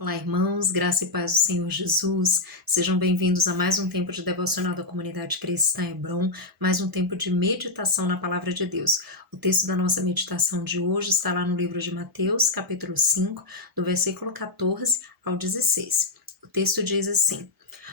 Olá, irmãos, graça e paz do Senhor Jesus. Sejam bem-vindos a mais um tempo de devocional da comunidade cristã Hebron, mais um tempo de meditação na palavra de Deus. O texto da nossa meditação de hoje está lá no livro de Mateus, capítulo 5, do versículo 14 ao 16. O texto diz assim: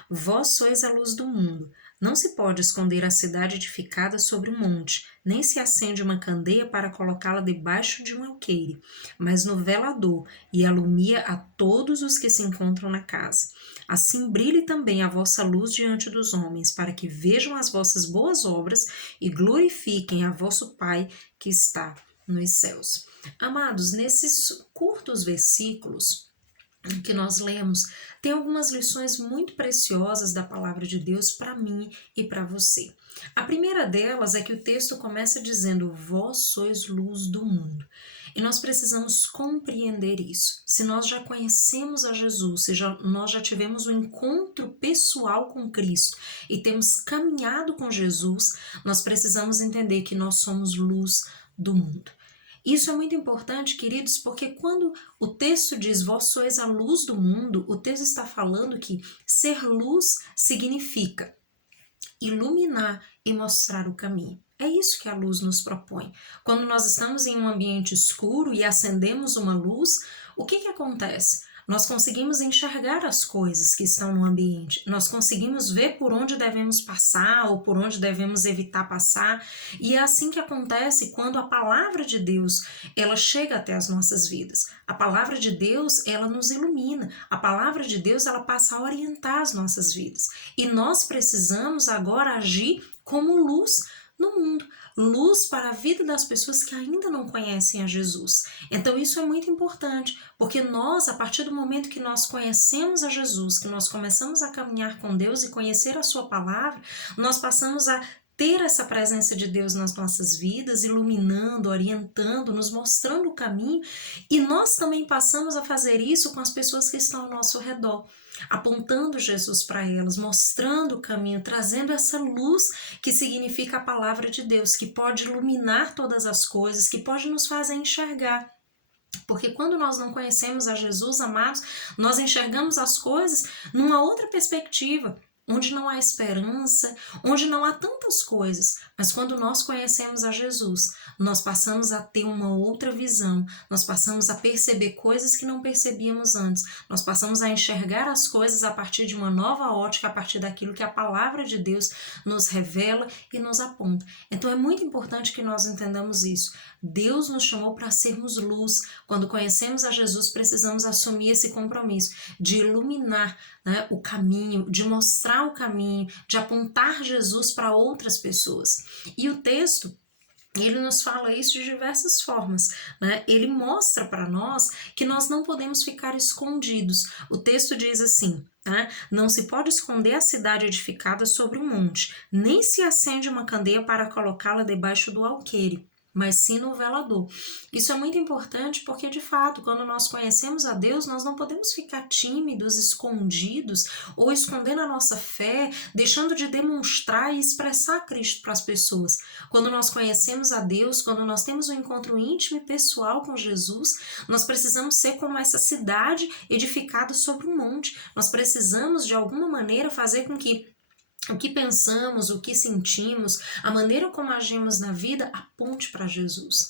Vós sois a luz do mundo. Não se pode esconder a cidade edificada sobre um monte, nem se acende uma candeia para colocá-la debaixo de um alqueire, mas no velador, e alumia a todos os que se encontram na casa. Assim brilhe também a vossa luz diante dos homens, para que vejam as vossas boas obras e glorifiquem a vosso Pai que está nos céus. Amados, nesses curtos versículos que nós lemos, tem algumas lições muito preciosas da palavra de Deus para mim e para você. A primeira delas é que o texto começa dizendo: Vós sois luz do mundo. E nós precisamos compreender isso. Se nós já conhecemos a Jesus, se nós já tivemos um encontro pessoal com Cristo e temos caminhado com Jesus, nós precisamos entender que nós somos luz do mundo. Isso é muito importante, queridos, porque quando o texto diz vós sois a luz do mundo, o texto está falando que ser luz significa iluminar e mostrar o caminho. É isso que a luz nos propõe. Quando nós estamos em um ambiente escuro e acendemos uma luz, o que acontece? Nós conseguimos enxergar as coisas que estão no ambiente, nós conseguimos ver por onde devemos passar ou por onde devemos evitar passar, e é assim que acontece quando a palavra de Deus, ela chega até as nossas vidas. A palavra de Deus, ela nos ilumina, a palavra de Deus, ela passa a orientar as nossas vidas, e nós precisamos agora agir como luz no mundo, luz para a vida das pessoas que ainda não conhecem a Jesus. Então isso é muito importante, porque nós, a partir do momento que nós conhecemos a Jesus, que nós começamos a caminhar com Deus e conhecer a sua palavra, nós passamos a ter essa presença de Deus nas nossas vidas, iluminando, orientando, nos mostrando o caminho, e nós também passamos a fazer isso com as pessoas que estão ao nosso redor, apontando Jesus para elas, mostrando o caminho, trazendo essa luz que significa a palavra de Deus, que pode iluminar todas as coisas, que pode nos fazer enxergar. Porque quando nós não conhecemos a Jesus, amados, nós enxergamos as coisas numa outra perspectiva, onde não há esperança, onde não há tantas coisas. Mas quando nós conhecemos a Jesus, nós passamos a ter uma outra visão, nós passamos a perceber coisas que não percebíamos antes, nós passamos a enxergar as coisas a partir de uma nova ótica, a partir daquilo que a palavra de Deus nos revela e nos aponta. Então é muito importante que nós entendamos isso. Deus nos chamou para sermos luz. Quando conhecemos a Jesus, precisamos assumir esse compromisso de iluminar, né, o caminho, de mostrar o caminho, de apontar Jesus para outras pessoas. E o texto, ele nos fala isso de diversas formas, né? Ele mostra para nós que nós não podemos ficar escondidos. O texto diz assim: né? Não se pode esconder a cidade edificada sobre um monte, nem se acende uma candeia para colocá-la debaixo do alqueire, mas sim no velador. Isso é muito importante porque, de fato, quando nós conhecemos a Deus, nós não podemos ficar tímidos, escondidos ou escondendo a nossa fé, deixando de demonstrar e expressar Cristo para as pessoas. Quando nós conhecemos a Deus, quando nós temos um encontro íntimo e pessoal com Jesus, nós precisamos ser como essa cidade edificada sobre um monte. Nós precisamos, de alguma maneira, fazer com que o que pensamos, o que sentimos, a maneira como agimos na vida aponte para Jesus.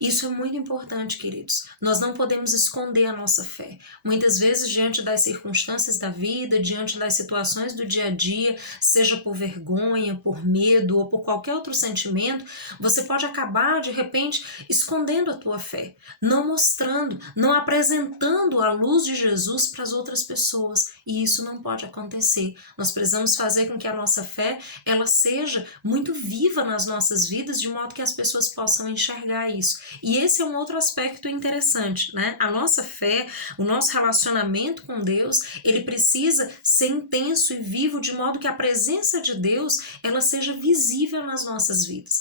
Isso é muito importante, queridos. Nós não podemos esconder a nossa fé. Muitas vezes, diante das circunstâncias da vida, diante das situações do dia a dia, seja por vergonha, por medo ou por qualquer outro sentimento, você pode acabar, de repente, escondendo a tua fé, não mostrando, não apresentando a luz de Jesus para as outras pessoas. E isso não pode acontecer. Nós precisamos fazer com que a nossa fé, ela seja muito viva nas nossas vidas, de modo que as pessoas possam enxergar isso. E esse é um outro aspecto interessante, né? A nossa fé, o nosso relacionamento com Deus, ele precisa ser intenso e vivo, de modo que a presença de Deus, ela seja visível nas nossas vidas.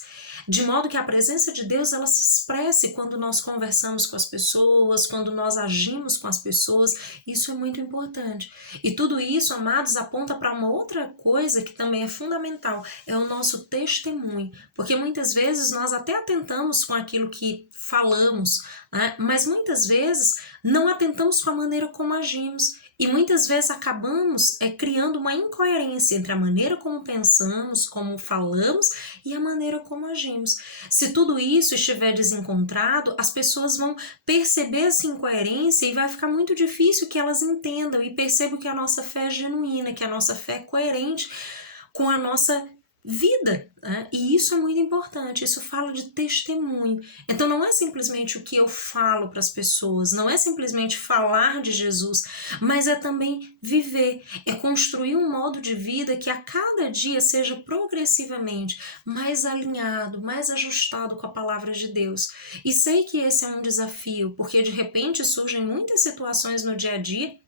de modo que a presença de Deus ela se expresse quando nós conversamos com as pessoas, quando nós agimos com as pessoas. Isso é muito importante. E tudo isso, amados, aponta para uma outra coisa que também é fundamental, é o nosso testemunho, porque muitas vezes nós até atentamos com aquilo que falamos, né? Mas muitas vezes não atentamos com a maneira como agimos. E muitas vezes acabamos criando uma incoerência entre a maneira como pensamos, como falamos e a maneira como agimos. Se tudo isso estiver desencontrado, as pessoas vão perceber essa incoerência e vai ficar muito difícil que elas entendam e percebam que a nossa fé é genuína, que a nossa fé é coerente com a nossa vida, né? E isso é muito importante, isso fala de testemunho. Então não é simplesmente o que eu falo para as pessoas, não é simplesmente falar de Jesus, mas é também viver, é construir um modo de vida que a cada dia seja progressivamente mais alinhado, mais ajustado com a palavra de Deus. E sei que esse é um desafio, porque de repente surgem muitas situações no dia a dia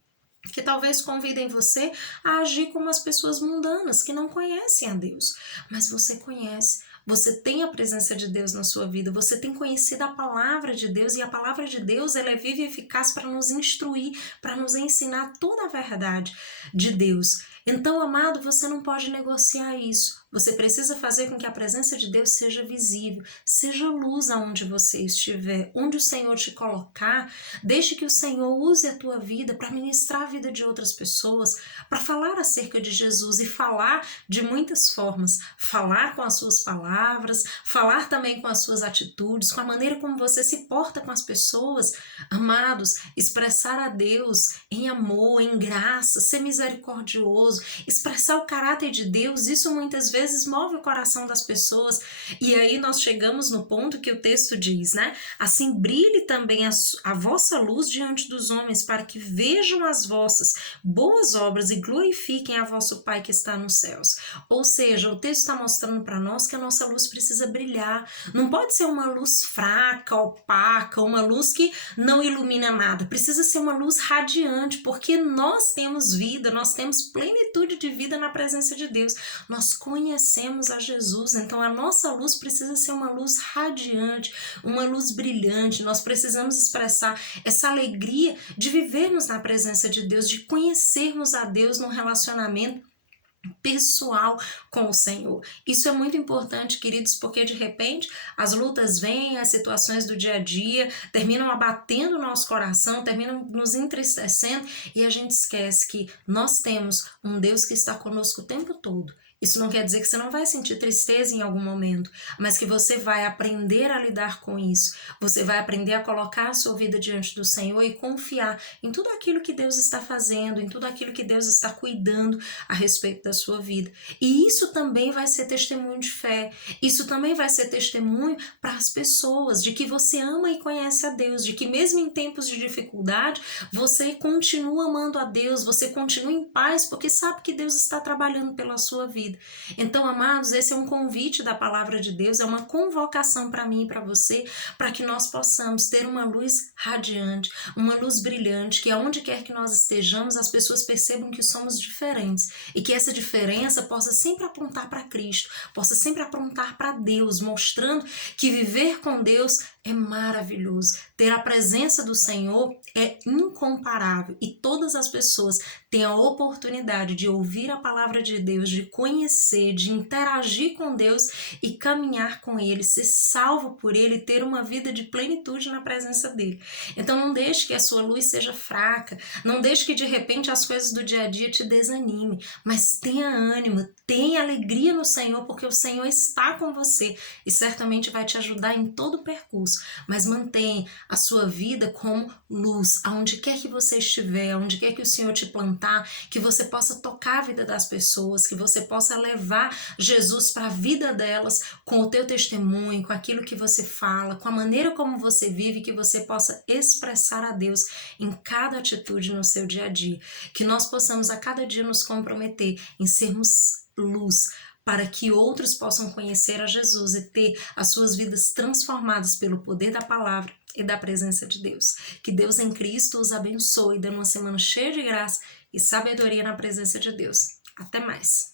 que talvez convidem você a agir como as pessoas mundanas, que não conhecem a Deus. Mas você conhece, você tem a presença de Deus na sua vida, você tem conhecido a palavra de Deus, e a palavra de Deus ela é viva e eficaz para nos instruir, para nos ensinar toda a verdade de Deus. Então, amado, você não pode negociar isso. Você precisa fazer com que a presença de Deus seja visível, seja luz aonde você estiver, onde o Senhor te colocar. Deixe que o Senhor use a tua vida para ministrar a vida de outras pessoas, para falar acerca de Jesus e falar de muitas formas. Falar com as suas palavras, falar também com as suas atitudes, com a maneira como você se porta com as pessoas. Amados, expressar a Deus em amor, em graça, ser misericordioso, expressar o caráter de Deus, isso muitas vezes move o coração das pessoas. E aí nós chegamos no ponto que o texto diz, né? Assim brilhe também a vossa luz diante dos homens, para que vejam as vossas boas obras e glorifiquem a vosso Pai que está nos céus. Ou seja, o texto está mostrando para nós que a nossa luz precisa brilhar. Não pode ser uma luz fraca, opaca, uma luz que não ilumina nada. Precisa ser uma luz radiante, porque nós temos vida, nós temos plenitude de vida na presença de Deus. Nós conhecemos a Jesus, então a nossa luz precisa ser uma luz radiante, uma luz brilhante. Nós precisamos expressar essa alegria de vivermos na presença de Deus, de conhecermos a Deus num relacionamento pessoal com o Senhor. Isso é muito importante, queridos, porque de repente as lutas vêm, as situações do dia a dia terminam abatendo o nosso coração, terminam nos entristecendo, e a gente esquece que nós temos um Deus que está conosco o tempo todo. Isso não quer dizer que você não vai sentir tristeza em algum momento, mas que você vai aprender a lidar com isso. Você vai aprender a colocar a sua vida diante do Senhor e confiar em tudo aquilo que Deus está fazendo, em tudo aquilo que Deus está cuidando a respeito da sua vida. E isso também vai ser testemunho de fé. Isso também vai ser testemunho para as pessoas de que você ama e conhece a Deus, de que mesmo em tempos de dificuldade, você continua amando a Deus, você continua em paz, porque sabe que Deus está trabalhando pela sua vida. Então, amados, esse é um convite da palavra de Deus, é uma convocação para mim e para você, para que nós possamos ter uma luz radiante, uma luz brilhante, que aonde quer que nós estejamos, as pessoas percebam que somos diferentes e que essa diferença possa sempre apontar para Cristo, possa sempre apontar para Deus, mostrando que viver com Deus é maravilhoso. Ter a presença do Senhor é incomparável, e todas as pessoas têm a oportunidade de ouvir a palavra de Deus, de conhecer, de interagir com Deus e caminhar com Ele, ser salvo por Ele, ter uma vida de plenitude na presença dEle. Então não deixe que a sua luz seja fraca, não deixe que de repente as coisas do dia a dia te desanimem, mas tenha ânimo, tenha alegria no Senhor, porque o Senhor está com você e certamente vai te ajudar em todo o percurso. Mas mantenha a sua vida como luz, aonde quer que você estiver, aonde quer que o Senhor te plantar, que você possa tocar a vida das pessoas, que você possa levar Jesus para a vida delas com o teu testemunho, com aquilo que você fala, com a maneira como você vive, que você possa expressar a Deus em cada atitude no seu dia a dia. Que nós possamos a cada dia nos comprometer em sermos luz, para que outros possam conhecer a Jesus e ter as suas vidas transformadas pelo poder da palavra e da presença de Deus. Que Deus em Cristo os abençoe, dando uma semana cheia de graça e sabedoria na presença de Deus. Até mais!